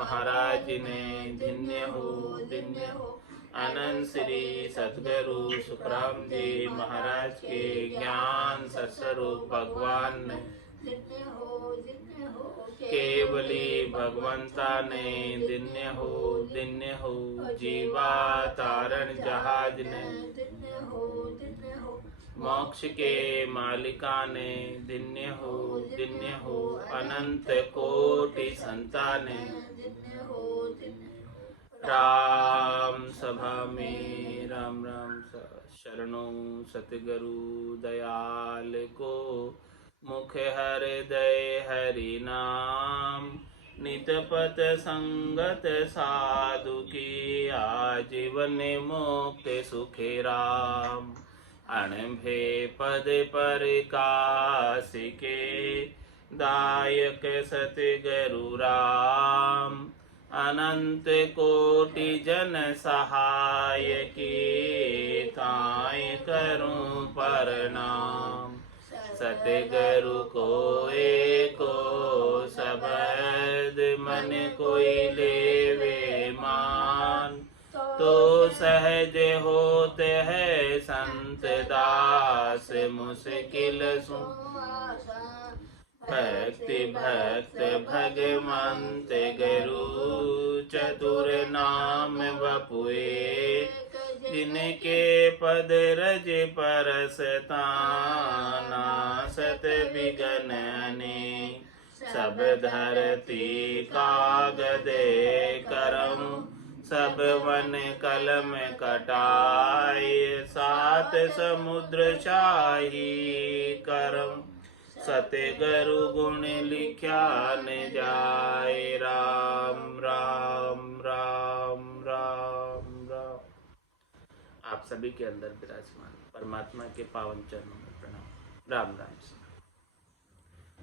महाराज ने धन्य हो। अनंत श्री सतगुरु सुखराम जी महाराज के ज्ञान सत्स्वरूप भगवान ने केवली भगवंता ने धन्य हो। जीवा तारण जहाज ने मोक्ष के मालिका ने धन्य हो। अनंत कोटि संताने राम सभा में राम शरणों सतगुरु दयाल को मुख हृदय हरि नाम नितपत संगत साधु की आजीवन मुक्त सुखे राम अणभे पद प्रकाश के दायक सतगुरु राम अनंत कोटि जन सहाय की ताय करूं प्रणाम सतगुरु को एको शब्द मन कोई लेवे मान तो सहज होते है संत दास मुश्किल भक्त भगवंत गुरु चतुर नाम बपुए जिनके पद रज परसता नासत बिगनने सब धरती कागद करम सब वन कलम कटाए सात समुद्र शाही करम सतगुरु गुण लिख्या न जाए राम राम राम राम राम। आप सभी के अंदर विराजमान परमात्मा के पावन चरणों में प्रणाम। राम राम।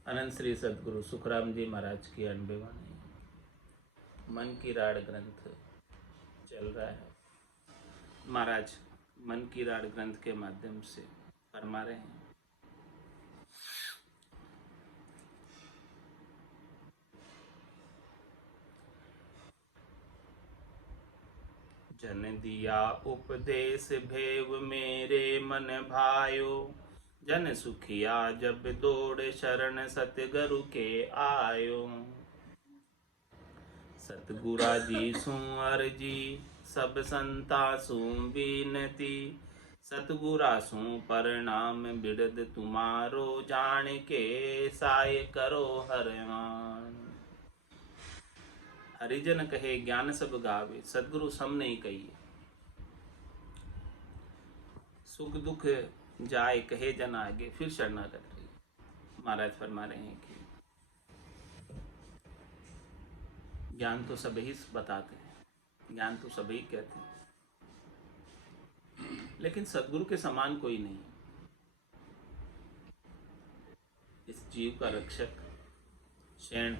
अनंत श्री सदगुरु सुखराम जी महाराज की 90 वाणी मन की राड ग्रंथ चल रहा है। महाराज मन की राड ग्रंथ के माध्यम से फरमा रहे हैं, जन दिया उपदेश भेव मेरे मन भायो जन सुखिया जब दौड़ शरण सतगुरु के आयो सतगुरा जी सुअर जी सब संता सु बीनती सतगुरा सु प्रणाम बिरद तुम्हारो जान के साय करो हरमान। हरिजन कहे ज्ञान सब गावे सदगुरु सम नहीं कहिए सुख दुख जाए कहे जन आगे फिर शरणागत रही। महाराज फरमा रहे हैं कि ज्ञान तो सभी बताते हैं, ज्ञान तो सभी कहते हैं, लेकिन सदगुरु के समान कोई नहीं। इस जीव का रक्षक, शरण,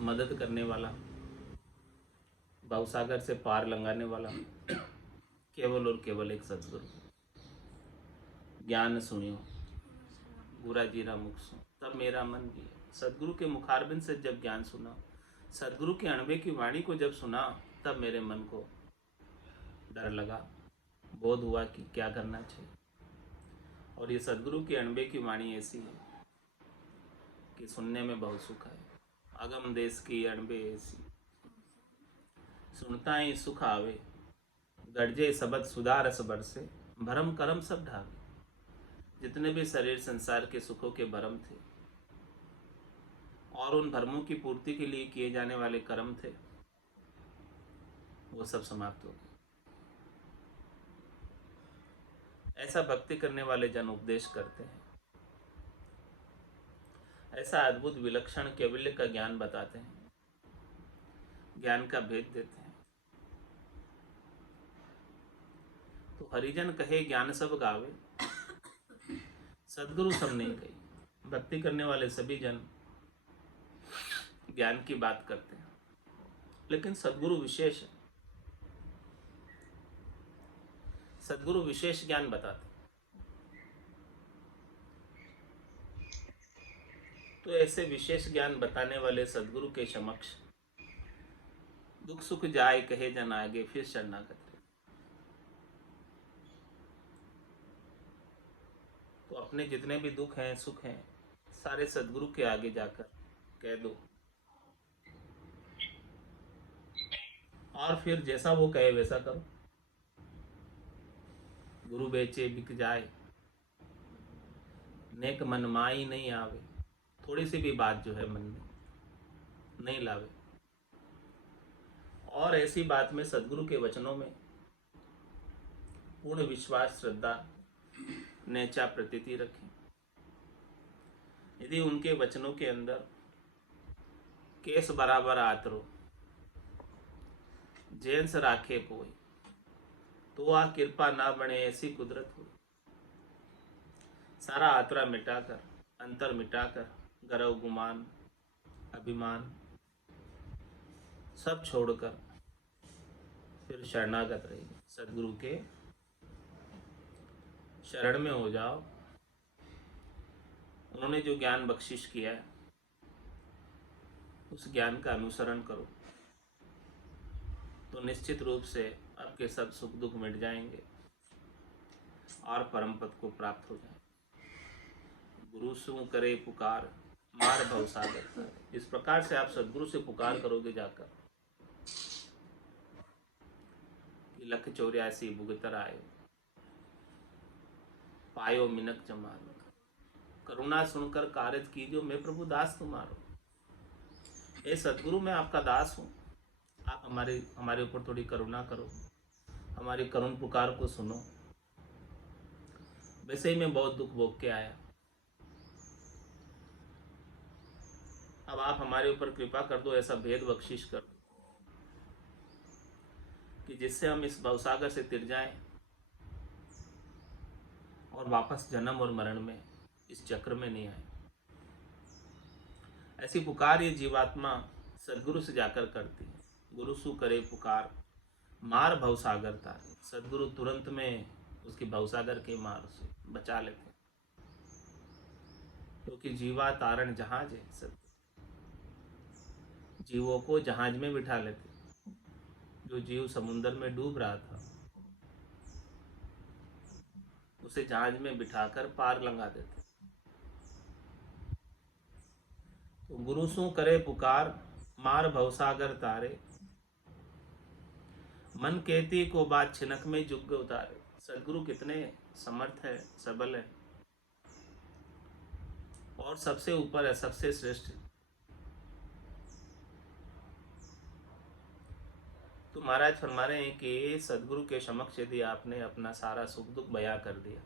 मदद करने वाला, भवसागर से पार लंघाने वाला केवल और केवल एक सदगुरु। ज्ञान सुनियो गुरा जीरा मुख सुन तब मेरा मन भी। सदगुरु के मुखारबिंद से जब ज्ञान सुना, सदगुरु के अणबे की वाणी को जब सुना, तब मेरे मन को डर लगा, बोध हुआ कि क्या करना चाहिए। और ये सदगुरु के अणबे की वाणी ऐसी है कि सुनने में बहुत सुख है। अगम देश की अणबे ऐसी सुनता ही सुख आवे, गरजे सबद सुधार रस बरसे, भरम करम सब ढावे। जितने भी शरीर संसार के सुखों के भरम थे और उन भरमों की पूर्ति के लिए किए जाने वाले कर्म थे, वो सब समाप्त हो गए। ऐसा भक्ति करने वाले जन उपदेश करते हैं, ऐसा अद्भुत विलक्षण कैवल्य का ज्ञान बताते हैं, ज्ञान का भेद देते हैं। तो हरिजन कहे ज्ञान सब गावे सदगुरु सब नहीं कही। भक्ति करने वाले सभी जन ज्ञान की बात करते हैं, लेकिन सदगुरु विशेष है। सदगुरु विशेष ज्ञान बताते। तो तो ऐसे विशेष ज्ञान बताने वाले सदगुरु के समक्ष दुख सुख जाए कहे जन आगे फिर शरणागत रहे। तो अपने जितने भी दुख हैं सुख हैं सारे सदगुरु के आगे जाकर कह दो, और फिर जैसा वो कहे वैसा करो। गुरु बेचे बिक जाए नेक मन माई नहीं आवे। थोड़ी सी भी बात जो है मन में नहीं लावे, और ऐसी बात में सदगुरु के वचनों में पूर्ण विश्वास श्रद्धा नेचा प्रतीति रखें। यदि उनके वचनों के अंदर केस बराबर आतरो जेंस राखे कोई, तो आ कृपा ना बने ऐसी कुदरत हो। सारा आतरा मिटाकर अंतर मिटाकर गर्व गुमान अभिमान सब छोड़कर फिर शरणागत रहिए, सदगुरु के शरण में हो जाओ। उन्होंने जो ज्ञान बख्शिश किया है उस ज्ञान का अनुसरण करो, तो निश्चित रूप से आपके सब सुख दुख मिट जाएंगे और परम पद को प्राप्त हो जाएंगे। गुरु सु करे पुकार मार भव सागर। इस प्रकार से आप सदगुरु से पुकार करोगे जाकर कि लख 84 भुगतर आयो पायो मिनक जमालो। करुणा सुनकर कारज कीजियो मैं प्रभु दास तुम्हारो। ए सदगुरु मैं आपका दास हूँ, आप हमारे ऊपर थोड़ी करुणा करो, हमारी करुण पुकार को सुनो। वैसे ही मैं बहुत दुख भोग के आया, अब आप हमारे ऊपर कृपा कर दो, ऐसा भेद बख्शिश कर दो कि जिससे हम इस भवसागर से तिर जाएं और वापस जन्म और मरण में इस चक्र में नहीं आए। ऐसी पुकार ये जीवात्मा सदगुरु से जाकर करती है। गुरु सु करे पुकार मार भवसागर तारे। सदगुरु तुरंत में उसकी भवसागर के मार से बचा लेते हैं, क्योंकि जीवा तारण जहाज है। सदगुरु जीवों को जहाज में बिठा लेते। जो जीव समुद्र में डूब रहा था उसे जहाज में बिठाकर पार लंघा देते। तो गुरु सु करे पुकार मार भवसागर तारे, मन कहती को बात छिनक में जुग उतारे। सदगुरु कितने समर्थ है, सबल है और सबसे ऊपर है, सबसे श्रेष्ठ है। तो महाराज फरमा रहे हैं कि सदगुरु के समक्ष यदि आपने अपना सारा सुख दुख बयां कर दिया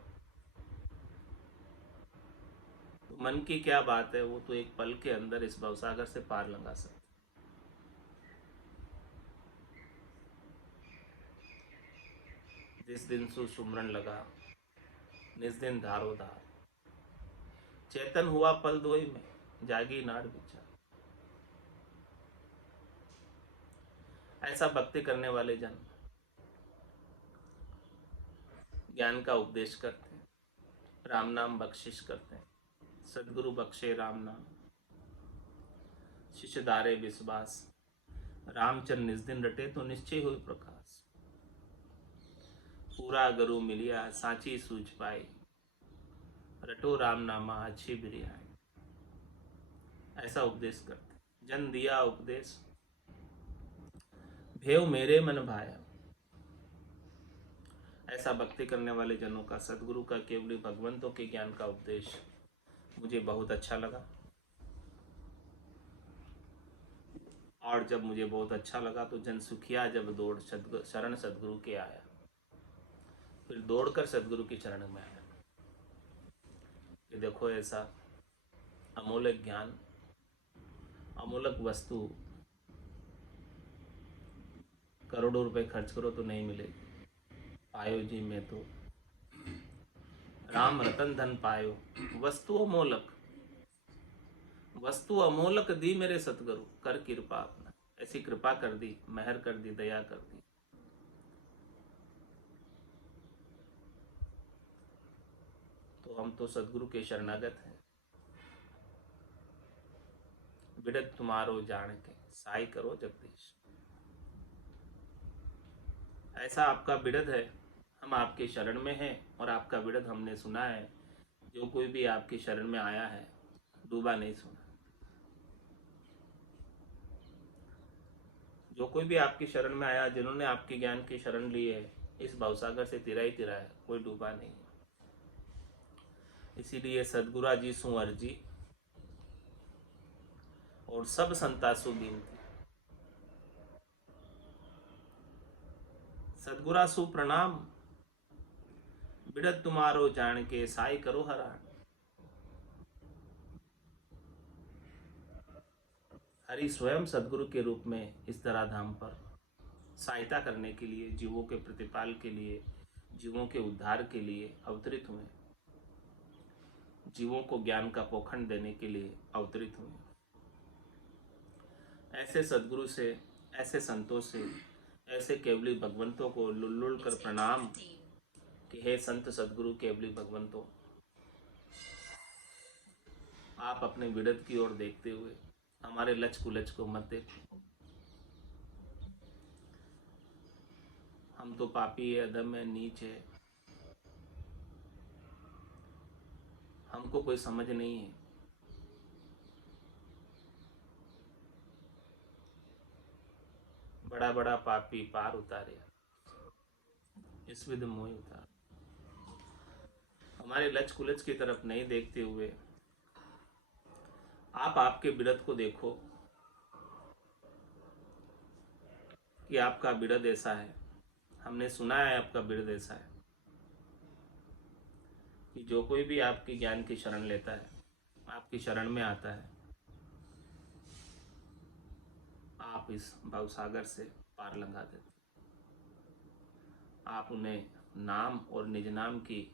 तो मन की क्या बात है, वो तो एक पल के अंदर इस भवसागर से पार लंघा सकते। जिस दिन सु सुमरन लगा निस दिन धारो धार, चेतन हुआ पल धोई में जागी नाड़ बिचार। ऐसा भक्ति करने वाले जन ज्ञान का उपदेश करते हैं, राम नाम बख्शिश करते हैं। सदगुरु बख्शे राम नाम शिष्य दारे विश्वास, रामचंद्र निज दिन रटे तो निश्चय हुई प्रकाश। पूरा गुरु मिलिया सांची सूझ पाई, रटो राम नामा अच्छी बिरियाई। ऐसा उपदेश करते। जन दिया उपदेश भेव मेरे मन भाया। ऐसा भक्ति करने वाले जनों का सदगुरु का केवली भगवंतों के ज्ञान का उपदेश मुझे बहुत अच्छा लगा। और जब मुझे बहुत अच्छा लगा तो जन सुखिया जब दौड़ शरण सदगुरु के आया, फिर दौड़कर सदगुरु की शरण में आया कि देखो ऐसा अमूल्य ज्ञान अमूल्य वस्तु करोड़ों रुपए खर्च करो तो नहीं मिलेगी। पायो जी में तो राम रतन धन पायो, वस्तु अमोलक दी मेरे सतगुरु कर कृपा अपना। ऐसी कृपा कर दी, मेहर कर दी, दया कर दी। तो हम तो सदगुरु के शरणागत हैं। बिड़त तुम्हारो जान के साई करो जगदीश। ऐसा आपका बिड़द है, हम आपके शरण में हैं और आपका बिड़द हमने सुना है। जो कोई भी आपकी शरण में आया है डूबा नहीं सुना। जो कोई भी आपकी शरण में आया, जिन्होंने आपके ज्ञान की शरण ली है, इस भवसागर से तिरा ही तिरा है, कोई डूबा नहीं। इसीलिए सदगुरा जी सु अर्जी और सब संतासु बीनती। सदगुरा सु प्रणाम, बिड़द तुम्हारो जान के साई करो हरान। हरि स्वयं सदगुरु के रूप में इस तरह धाम पर सहायता करने के लिए, जीवों के प्रतिपाल के लिए, जीवों के उद्धार के लिए अवतरित हुए। जीवों को ज्ञान का पोखंड देने के लिए अवतरित हुए। ऐसे सदगुरु से, ऐसे संतों से, ऐसे केवली भगवंतों को लुल्लुल कर प्रणाम कि हे संत सदगुरु केवली भगवंतों, आप अपने विड़द की ओर देखते हुए हमारे लच कुलच को मत देखो। हम तो पापी है, अधम है, नीच है, हमको कोई समझ नहीं है। बड़ा बड़ा पापी पार उतारे, इस विध मोह उतार। हमारे लच कुलच की तरफ नहीं देखते हुए आप आपके बिड़द को देखो कि आपका बिड़द ऐसा है। हमने सुना है आपका बिड़द ऐसा है कि जो कोई भी आपकी ज्ञान की शरण लेता है, आपकी शरण में आता है, आप इस भवसागर से पार लंघा देते। आप उन्हें नाम और निज नाम की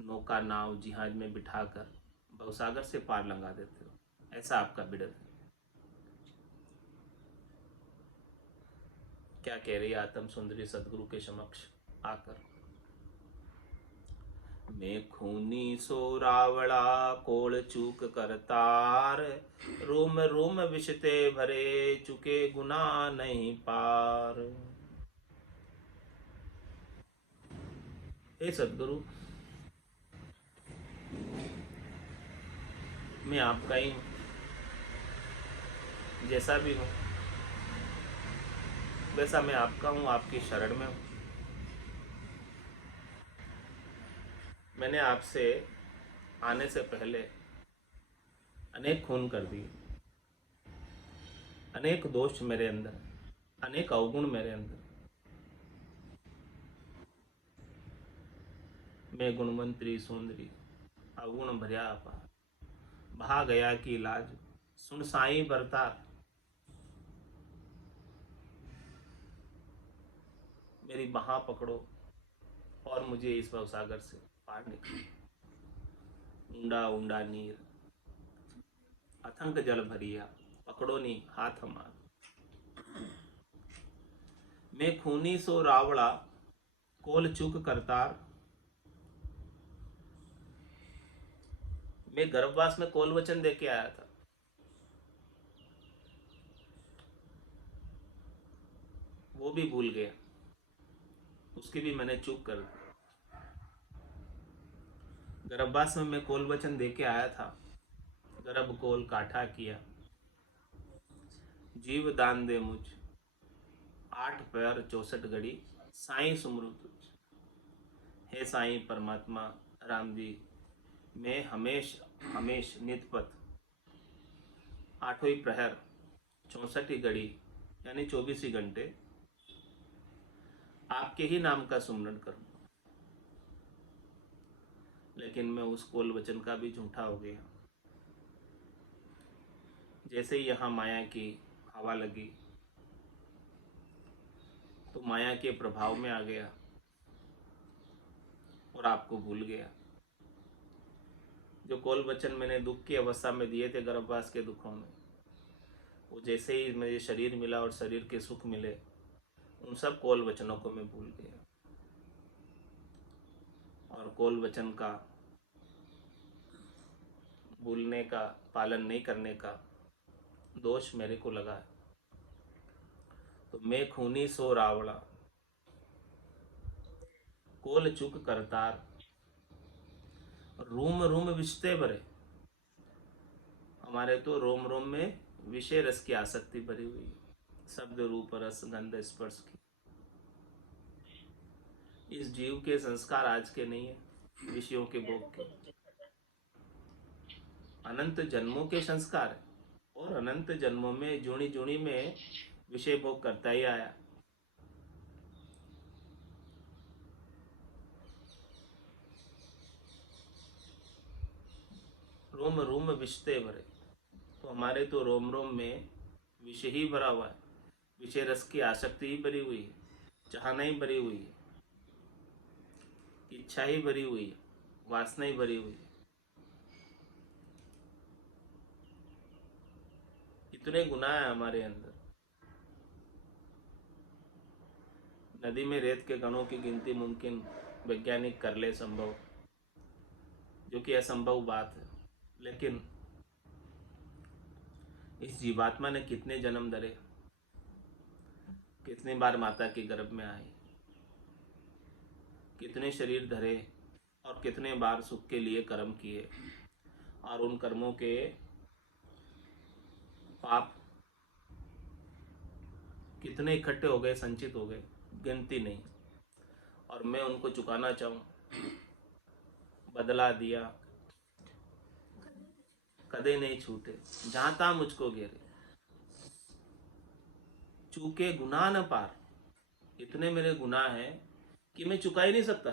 नौका नाव जिहाज में बिठाकर भवसागर से पार लंघा देते हो। ऐसा आपका बिड़द है। क्या कह रही आत्म सुंदरी सदगुरु के समक्ष आकर, मैं खूनी सो रावड़ा कोल चूक करतार, रोम रोम विषते भरे चुके गुना नहीं पार। हे सदगुरु, मैं आपका ही हूँ, जैसा भी हूँ वैसा मैं आपका हूँ, आपकी शरण में हूँ। मैंने आपसे आने से पहले अनेक खून कर दिए, अनेक दोष मेरे अंदर, अनेक अवगुण मेरे अंदर। मैं गुणवंतरी सुंदरी अवगुण भरिया अपार, भा गया की लाज सुन साई बरतार। मेरी बाह पकड़ो और मुझे इस भवसागर से पार निकालो। ऊंडा ऊंडा नीर अथंक जल भरिया, पकड़ो नी हाथ हमार। मैं खूनी सो रावड़ा कोल चूक करतार। मैं गर्भवास में कोल वचन दे के आया था, वो भी भूल गया, उसकी भी मैंने चूक कर दी। गर्भवास में मैं कोल वचन दे के आया था, गर्भ कोल काठा किया। जीव दान दे मुझ 8 पैर 64 घड़ी, साईं सुमरु तुझ। हे साईं परमात्मा राम जी, मैं हमेश हमेश नितपत 8 प्रहर 64 घड़ी यानी 24 घंटे आपके ही नाम का सुमरण करूं। लेकिन मैं उस कोल वचन का भी झूठा हो गया। जैसे ही यहाँ माया की हवा लगी तो माया के प्रभाव में आ गया और आपको भूल गया। जो कोल वचन मैंने दुख की अवस्था में दिए थे, गर्भवास के दुखों में, वो जैसे ही मुझे शरीर मिला और शरीर के सुख मिले, उन सब कोल वचनों को मैं भूल गया। और कोल वचन का भूलने का, पालन नहीं करने का दोष मेरे को लगा है। तो मैं खूनी सो रावड़ा, कोल चुक करतार, रूम रूम विषते भरे। हमारे तो रोम रोम में विषय रस की आसक्ति भरी हुई है, शब्द रूप रस गंध स्पर्श की। इस जीव के संस्कार आज के नहीं है, विषयों के भोग के, अनंत जन्मों के संस्कार है। और अनंत जन्मों में जूनी जूनी में विषय भोग करता ही आया। रोम रोम विषते भरे, तो हमारे तो रोम रोम में विषय ही भरा हुआ है, विषय रस की आसक्ति ही भरी हुई है, चाहना ही भरी हुई है, इच्छा ही भरी हुई है, वासना ही भरी हुई है। इतने गुनाह है हमारे अंदर। नदी में रेत के कणों की गिनती मुमकिन वैज्ञानिक कर ले संभव, जो कि असंभव बात है। लेकिन इस जीवात्मा ने कितने जन्म धरे, कितनी बार माता के गर्भ में आई, कितने शरीर धरे और कितने बार सुख के लिए कर्म किए, और उन कर्मों के पाप कितने इकट्ठे हो गए, संचित हो गए, गिनती नहीं। और मैं उनको चुकाना चाहूँ, बदला दिया, कदे नहीं छूटे, जहाँ तहाँ मुझको घेरे, चूके गुनाह न पार। इतने मेरे गुनाह हैं कि मैं चुका ही नहीं सकता,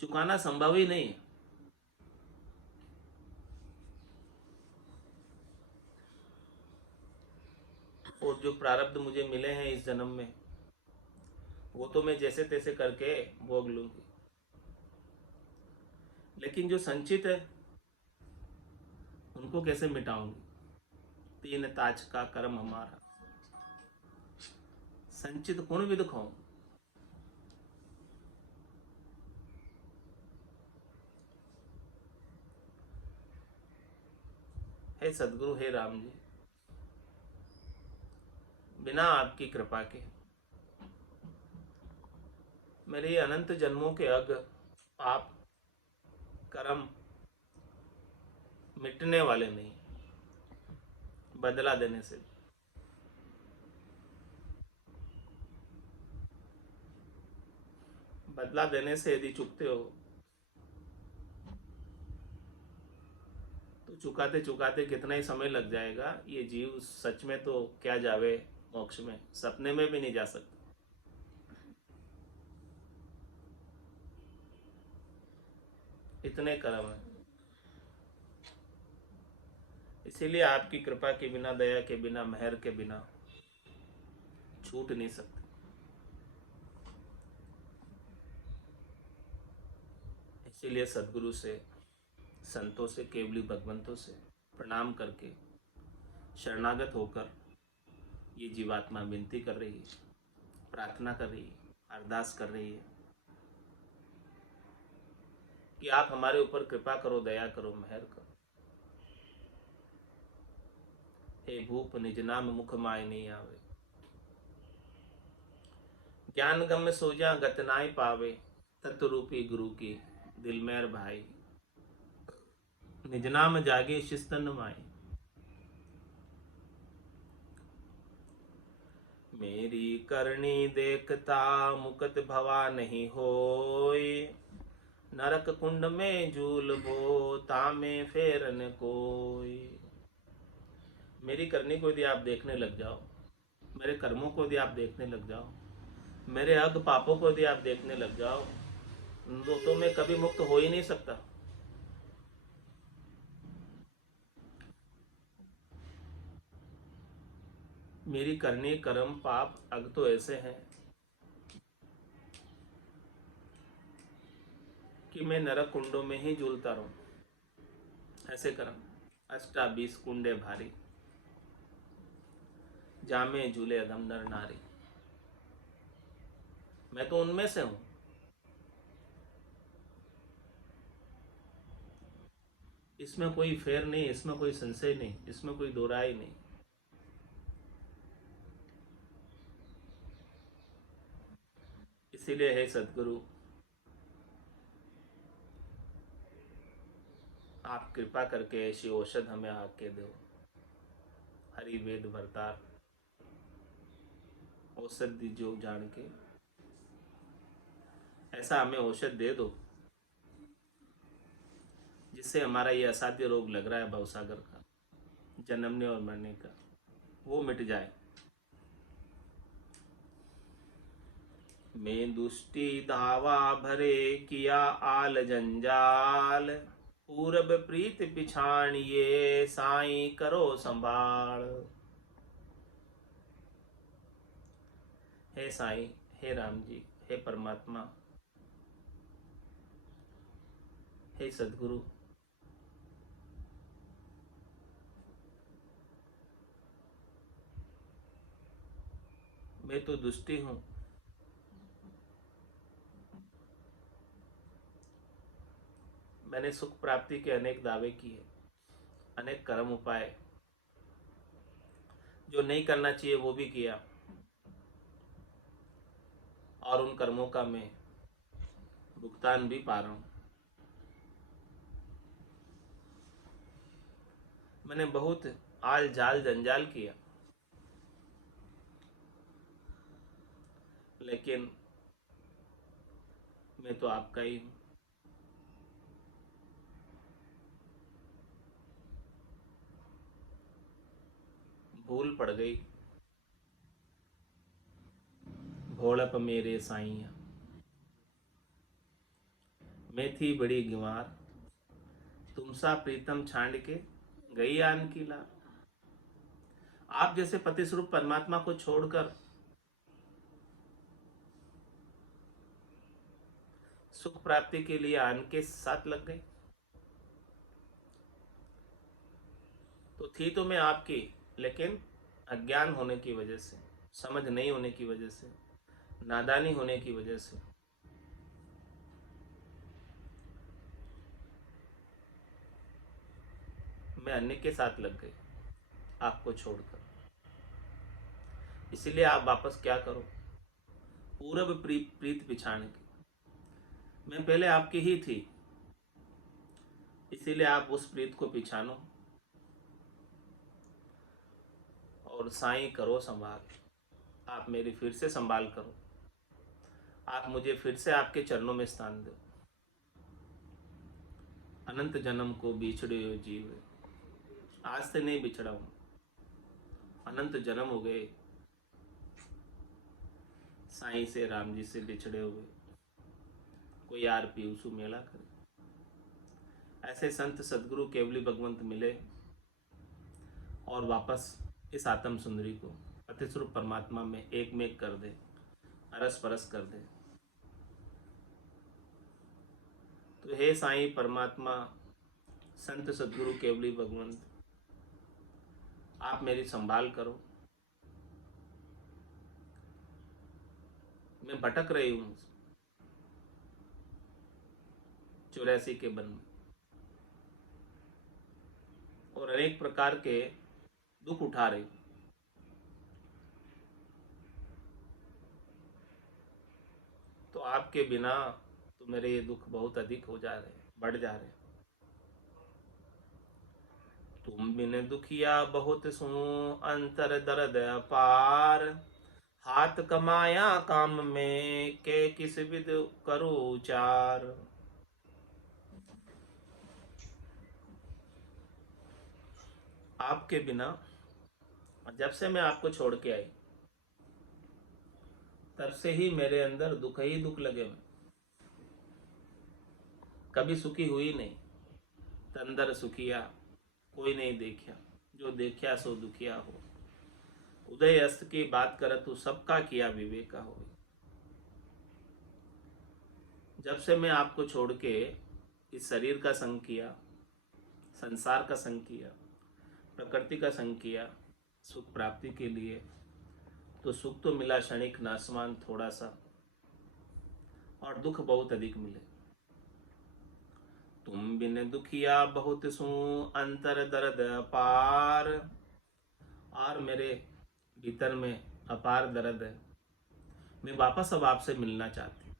चुकाना संभव ही नहीं है। और जो प्रारब्ध मुझे मिले हैं इस जन्म में, वो तो मैं जैसे तैसे करके भोग लूंगी। लेकिन जो संचित है उनको कैसे मिटाऊंगी? तीन ताज का कर्म हमारा, संचित गुण विद खाऊं। हे सदगुरु, हे राम जी, बिना आपकी कृपा के मेरे अनंत जन्मों के अग पाप कर्म मिटने वाले नहीं, बदला देने से। बदला देने से यदि चुकते हो तो चुकाते चुकाते कितना ही समय लग जाएगा। ये जीव सच में तो क्या जावे मोक्ष में, सपने में भी नहीं जा सकता। इतने कर्म है। इसीलिए आपकी कृपा के बिना, दया के बिना, मेहर के बिना छूट नहीं सकते। इसीलिए सदगुरु से, संतों से, केवली भगवंतों से प्रणाम करके शरणागत होकर ये जीवात्मा विनती कर रही है, प्रार्थना कर रही है, अरदास कर रही है कि आप हमारे ऊपर कृपा करो, दया करो, मेहर करो। हे भूप निज नाम मुख माय नहीं आवे, ज्ञान गम सोजा गत नाय पावे, तत्वरूपी गुरु की दिल मेर भाई, निज नाम जागे शिस्तन माई। मेरी करनी देखता मुकत भवा नहीं होय, नरक कुंड में झूल बो तामे फेरन कोई। मेरी करनी को यदि आप देखने लग जाओ, मेरे कर्मों को यदि आप देखने लग जाओ, मेरे अग पापों को यदि आप देखने लग जाओ, तो मैं कभी मुक्त हो ही नहीं सकता। मेरी करनी कर्म पाप अग तो ऐसे हैं कि मैं नरक कुंडों में ही झूलता रहूं। ऐसे कर्म 28 कुंडे भारी, जामे झूले अधम नर नारी। मैं तो उनमें से हूं। इसमें कोई फेर नहीं, इसमें कोई संशय नहीं, इसमें कोई दो राय नहीं। इसीलिए है सदगुरु, आप कृपा करके ऐसी औषध हमें आके दो। हरि वेद भरतार औषध दीजो जान के, ऐसा हमें औषध दे दो जिससे हमारा ये असाध्य रोग लग रहा है भवसागर का, जन्मने और मरने का, वो मिट जाए। मैं दुष्टि धावा भरे किया आल जंजाल, पूरब प्रीत पिछाणिए साई करो संभाल। हे साई, हे राम जी, हे परमात्मा, हे सदगुरु, मैं तो दुष्टी हूं। मैंने सुख प्राप्ति के अनेक दावे किए, अनेक कर्म उपाय, जो नहीं करना चाहिए वो भी किया, और उन कर्मों का मैं भुगतान भी पा रहा हूं। मैंने बहुत आल जाल जंजाल किया, लेकिन मैं तो आपका ही हूं। भूल पड़ गई भोलप मेरे साईया, मैं थी बड़ी गिवार, तुमसा प्रीतम छांड के गई आन की लार। आप जैसे पति स्वरूप परमात्मा को छोड़कर सुख प्राप्ति के लिए आन के साथ लग गई, तो थी तो मैं आपकी, लेकिन अज्ञान होने की वजह से, समझ नहीं होने की वजह से, नादानी होने की वजह से मैं अन्य के साथ लग गई, आपको छोड़कर। इसीलिए आप वापस क्या करो, पूरब प्रीत पिछाड़ के। मैं पहले आपकी ही थी, इसीलिए आप उस प्रीत को पिछानो और साईं करो संभाल। आप मेरी फिर से संभाल करो, आप मुझे फिर से आपके चरणों में स्थान दो। अनंत जन्म को बिछड़े हो जीव, आज से नहीं बिछड़ा हूं, अनंत जन्म हो गए साईं से, राम जी से बिछड़े हुए। कोई यार पीयूषु मेला करे। ऐसे संत सदगुरु केवली भगवंत मिले और वापस इस आत्म सुंदरी को अति स्वरूप परमात्मा में एक में एक कर दे, अरस परस कर दे। तो हे साईं परमात्मा, संत सदगुरु केवली भगवंत, आप मेरी संभाल करो। मैं भटक रही हूं 84 के वन में, और अनेक प्रकार के दुख उठा रही हूं। तो आपके बिना तो मेरे ये दुख बहुत अधिक हो जा रहे, बढ़ जा रहे। तुम बिन दुखिया बहुत सू, अंतर दर्द अपार, हाथ कमाया काम में के किस विद करो चार। आपके बिना, जब से मैं आपको छोड़ के आई तब से ही मेरे अंदर दुख ही दुख लगे हुए, कभी सुखी हुई नहीं। तंदर सुखिया कोई नहीं देखा, जो देखा सो दुखिया हो। उदय अस्त की बात करत तू, सबका किया विवेका हो। जब से मैं आपको छोड़ के इस शरीर का संग किया, संसार का संग किया, प्रकृति का संग किया सुख प्राप्ति के लिए, तो सुख तो मिला क्षणिक नासमान थोड़ा सा, और दुख बहुत अधिक मिले। तुम बिन दुखिया बहुत सू अंतर दर्द अपार। और मेरे भीतर में अपार दर्द है। मैं वापस अब आपसे मिलना चाहती हूँ।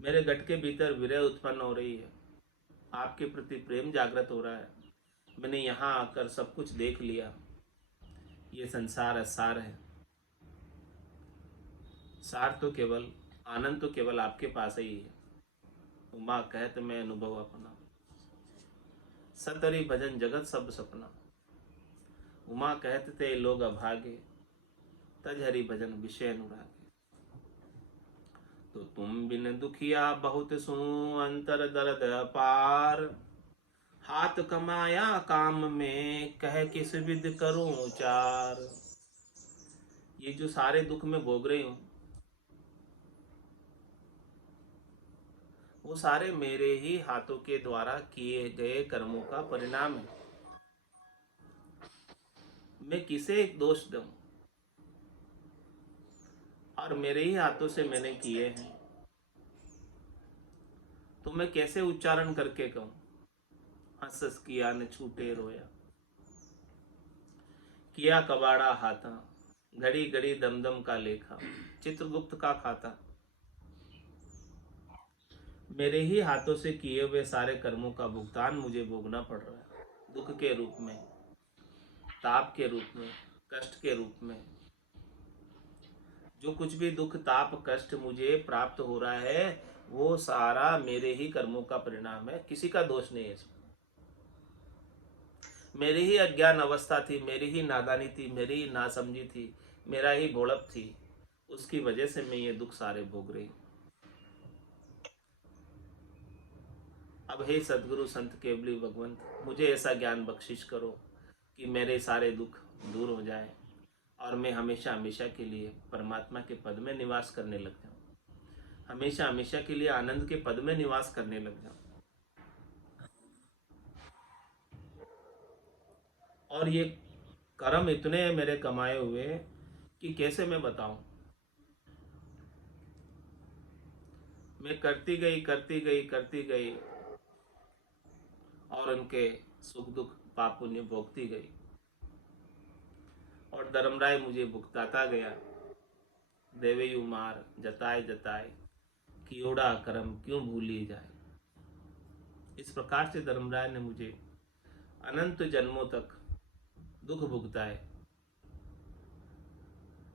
मेरे गट के भीतर विरह उत्पन्न हो रही है। आपके प्रति प्रेम जागृत हो रहा है। मैंने यहाँ आकर सब कुछ देख लिया। ये संसार असार है। सार तो केवल, आनंद तो केवल आपके पास ही है। उमा कहत मैं अनुभव अपना, सतरी भजन जगत सब सपना। उमा कहत ते लोग अभागे, तज हरि भजन विषय अनुरागे। तो तुम बिन दुखिया बहुत सू अंतर दर्द अपार। हाथ कमाया काम में कह किस विध करूं चार। ये जो सारे दुख में भोग रही हूं, वो सारे मेरे ही हाथों के द्वारा किए गए कर्मों का परिणाम है। मैं किसे एक दोष दूं? और मेरे ही हाथों से मैंने किए हैं, तो मैं कैसे उच्चारण करके कहूं? हंस हंस किया न छूटे रोया, किया कबाड़ा हाथा, घड़ी घड़ी दमदम का लेखा, चित्रगुप्त का खाता। मेरे ही हाथों से किए हुए सारे कर्मों का भुगतान मुझे भोगना पड़ रहा है। दुख के रूप में, ताप के रूप में, कष्ट के रूप में। जो कुछ भी दुख ताप कष्ट मुझे प्राप्त हो रहा है, वो सारा मेरे ही कर्मों का परिणाम है। किसी का दोष नहीं है इसमें। मेरी ही अज्ञान अवस्था थी, मेरी ही नादानी थी, मेरी ही नासमझी थी, मेरा ही भोड़प थी। उसकी वजह से मैं ये दुख सारे भोग रही हूँ। अब हे सदगुरु संत केवली भगवंत, मुझे ऐसा ज्ञान बख्शिश करो कि मेरे सारे दुख दूर हो जाए और मैं हमेशा हमेशा के लिए परमात्मा के पद में निवास करने लग जाऊं। हमेशा हमेशा के लिए आनंद के पद में निवास करने लग जाऊं। और ये कर्म इतने मेरे कमाए हुए कि कैसे मैं बताऊं। मैं करती गई करती गई करती गई और उनके सुख दुख पाप पुण्य भोगती गई, और धर्मराय मुझे भुगताता गया। देवयु मार जताए जताए, कियोड़ा कर्म क्यों भूली जाए। इस प्रकार से धर्मराय ने मुझे अनंत जन्मों तक दुख भुगताए।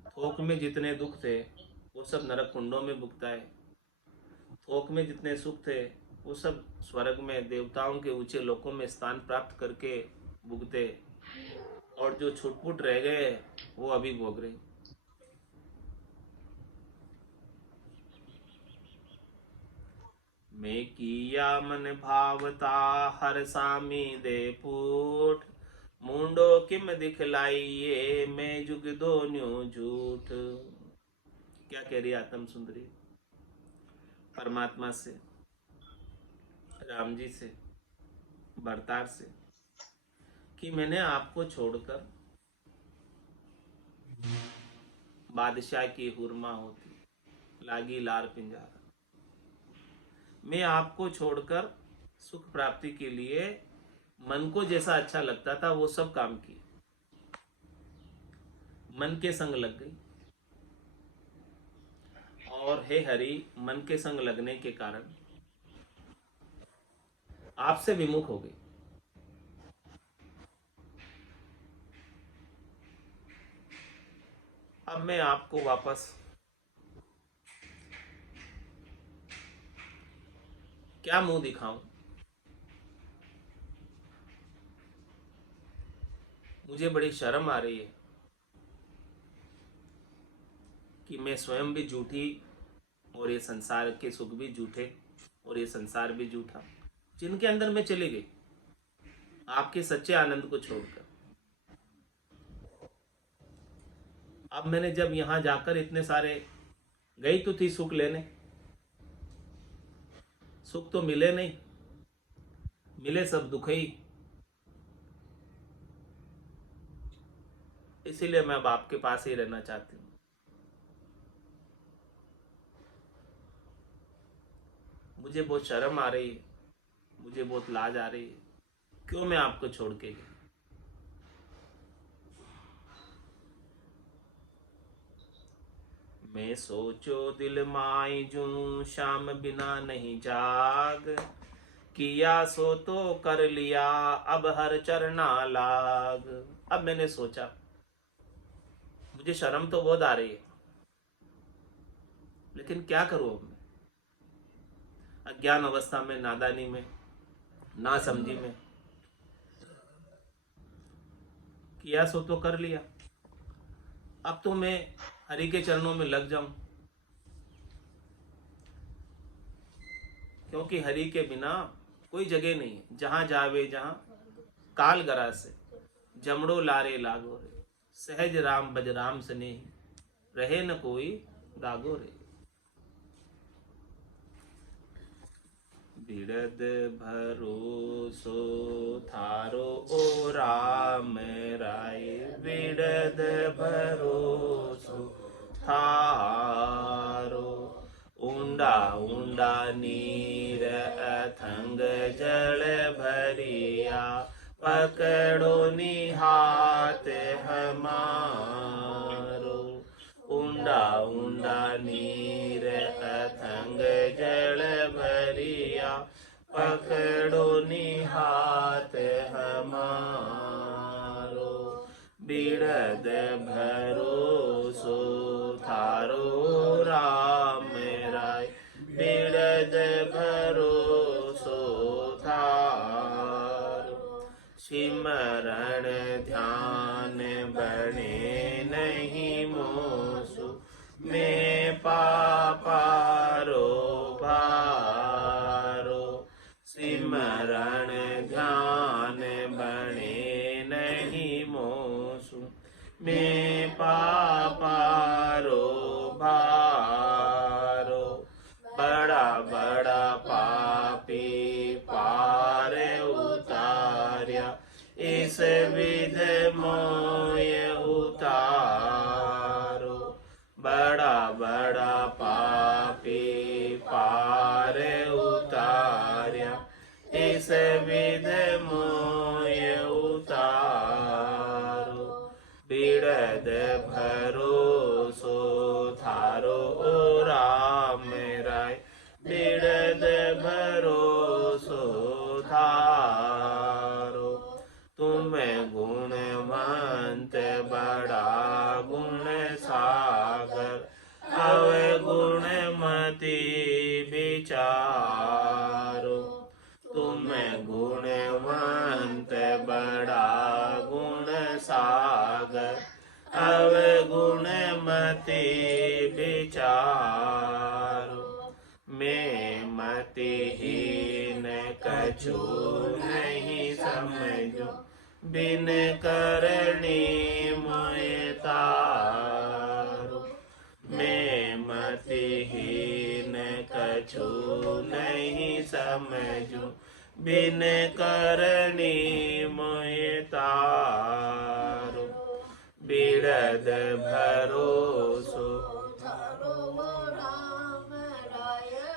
थोक में जितने दुख थे वो सब नरक कुंडों में भुगताए। थोक में जितने सुख थे वो सब स्वर्ग में देवताओं के ऊंचे लोकों में स्थान प्राप्त करके भुगते, और जो छुटपुट रह गए वो अभी भोग रहे। मैं किया मन भावता हर सामी दे फूट। मुंडो किम दिखलाइए मैं जुग दो न्यू झूठ। क्या कह रही आत्म सुंदरी परमात्मा से, राम जी से, भरतार से, कि मैंने आपको छोड़कर बादशाह की हुरमा होती लागी लार पिंजारा। मैं आपको छोड़कर सुख प्राप्ति के लिए मन को जैसा अच्छा लगता था वो सब काम किए, मन के संग लग गई। और हे हरि, मन के संग लगने के कारण आपसे विमुख हो गई। अब मैं आपको वापस क्या मुंह दिखाऊं। मुझे बड़ी शर्म आ रही है कि मैं स्वयं भी झूठी और ये संसार के सुख भी झूठे और ये संसार भी झूठा, जिनके अंदर मैं चली गई आपके सच्चे आनंद को छोड़कर। अब मैंने जब यहां जाकर इतने सारे, गई तो थी सुख लेने, सुख तो मिले नहीं, मिले सब दुख ही। इसीलिए मैं अब आपके पास ही रहना चाहती हूँ। मुझे बहुत शर्म आ रही है मुझे बहुत लाज आ रही है, क्यों मैं आपको छोड़ के गई। मैं सोचो दिल माई जूं शाम बिना नहीं जाग, किया सो तो कर लिया अब हर चरना लाग। अब मैंने सोचा, मुझे शर्म तो बहुत आ रही है, लेकिन क्या करूं अब मैं, अज्ञान अवस्था में, नादानी में, ना समझी में, किया सो तो कर लिया। अब तो मैं हरि के चरणों में लग जाऊं, क्योंकि हरि के बिना कोई जगह नहीं है। जहां जावे जहां काल गरा से, जमड़ो लारे लागो रे, सहज राम बजराम स्नेही, रहे न कोई दागो रे। बिरद भरोसो थारो ओ राम राय, बिरद भरोसो थारो, ऊंडा ऊंडा नीर अथंग जल भरिया, पकड़ो निहात हमारो। ऊंडा ऊंडा नीर अथंग जल भरिया, पकड़ो निहात हमारो। बिरद भरोसो थारो राम राय, बिरद भरोसो थारो। सिमरण ध्यान बने नहीं मोसु, मैं पापारो भारो। सिमरण ध्यान बने नहीं मोसु, मैं पापारो भारो। बड़ा बड़ा पापी पार उतार्या, इस विध मोय उतारो। बड़ा बड़ा पापी पार उतार्या, इस विध मोय उतारो। बिरद भरोसो थारो ओ राम राय, बिरद भरोसो थारो। तुम गुणवंत बड़ा गुण सागर, अवगुण मति विचारो। तुम गुणवंत बड़ा गुण सागर, अवगुण मति विचारो। मैं मतिहीन कछु नहीं समझो, बिन करणी मोय तारो। मैं मतिहीन कछु नहीं समझो, बिन करणी मोय तारो। बिरद भरोसो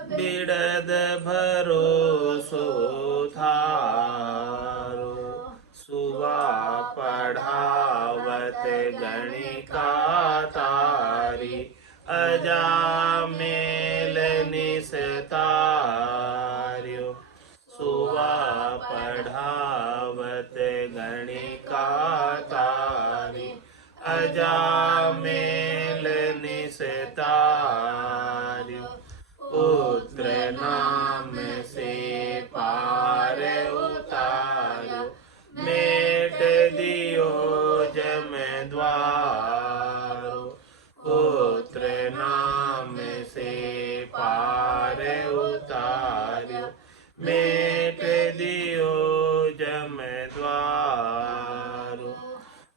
बिरद भरोसो थारो। सुवा पढ़ावत गणिका तारी, अजामेल निस्तार्यो। सुवा पढ़ावत गणिका तारी, अजामेल निस्तार्यो। पुत्र नाम से पार उतार्यो, मेट दियो जम द्वारो। पुत्र नाम से पार उतार्यो, मेट दियो जम द्वारो।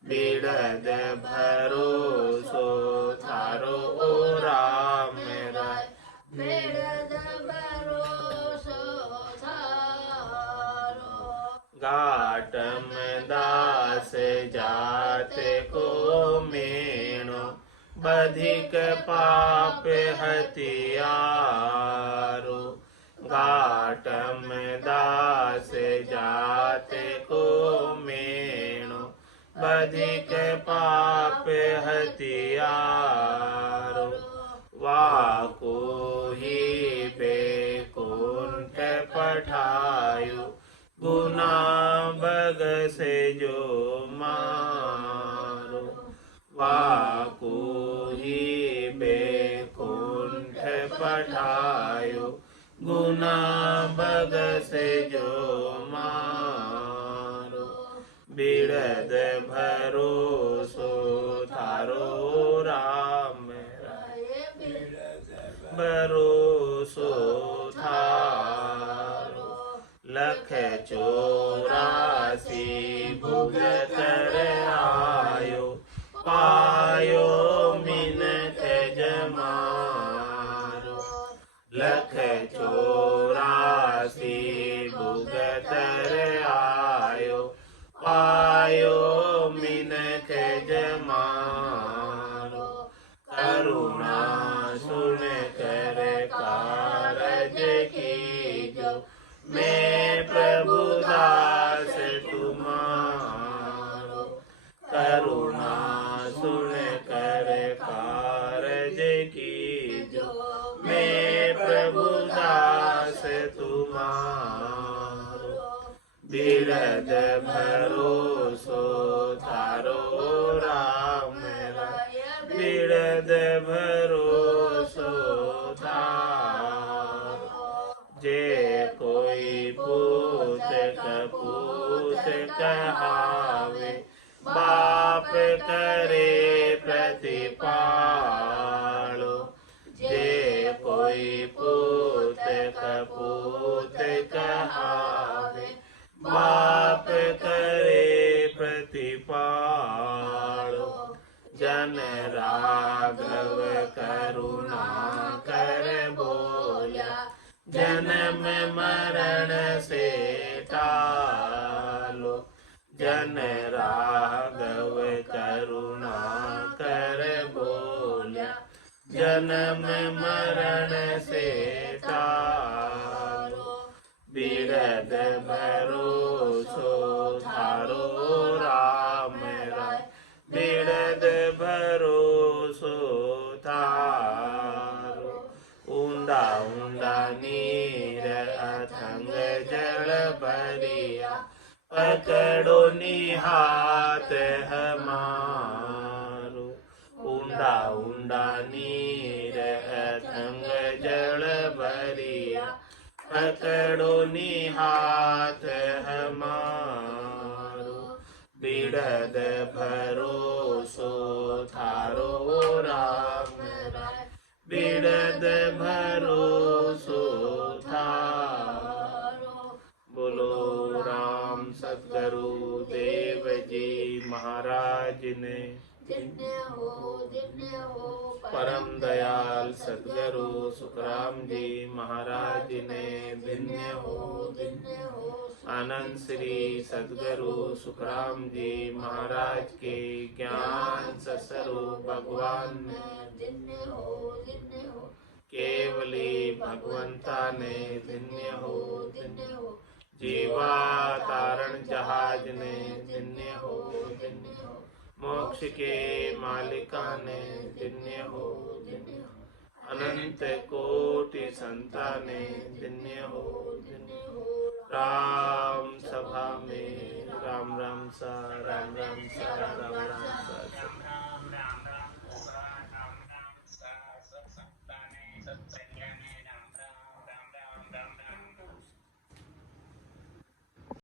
बिरद भरोसो थारो ओ राम राय, बिरद भरोसो थारो। घाटम दास जात को मेणो, बधिक पाप हथियारो। घाटम दास अधिक पाप हथियारो, वाको ही बेकुंठ पठायो, गुना बग से जो मारो, वाको ही बेकुंठ पठायो, गुना बग से जो मारो, बिरद भरोसो थारो राम भरोसो थारो, लख 84 भुगतर आयो, पायो मिनख जमारो, लख 84 भुगतर आयो, पायो मिनख जमारो, करुणा सुन कर कारज कीजो, मैं प्रभु दास तुम्हारो, करुणा सुन कर कारज कीजो, मैं प्रभु दास तुम्हारो, बिरद भरोसो थारो राम राय, बिरद भरोसो थारो, जे कोई पूत कपूत कहावे, बाप करे प्रतिपालो, जे कोई पूत कपूत कहावे, बाप करे प्रतिपालो, जन राघव करुणा कर बोला, जन्म मरण से टालो, जन राघव करुणा कर बोला, जन्म मरण से टालो, बिरद भरोसो थारो राम राय, बिरद भरोसो थारो, ऊंडा ऊंडा नीर अथंग जल भरिया, पकड़ो निहाथ हमारो, ऊंडा ऊंडा नीर अथंग जल भरिया, पकड़ो निहाथ हमारो, बिरद भरोसो थारो राम राय, बिरद भरोसो थारो। बोलो राम सद्गुरु देव जी महाराज ने, परम दयाल सद्गुरु सुखराम जी महाराज ने, धन्य हो आनंद श्री सद्गुरु सुखराम जी महाराज के ज्ञान स्वरूप भगवान ने, केवली भगवंता ने, धन्य हो जीवा तारण जहाज ने, धन्य हो मोक्ष के मालिका ने, धन्य हो अनंत कोटि संताने, धन्य हो राम सभा में राम राम सा राम राम सा राम राम सा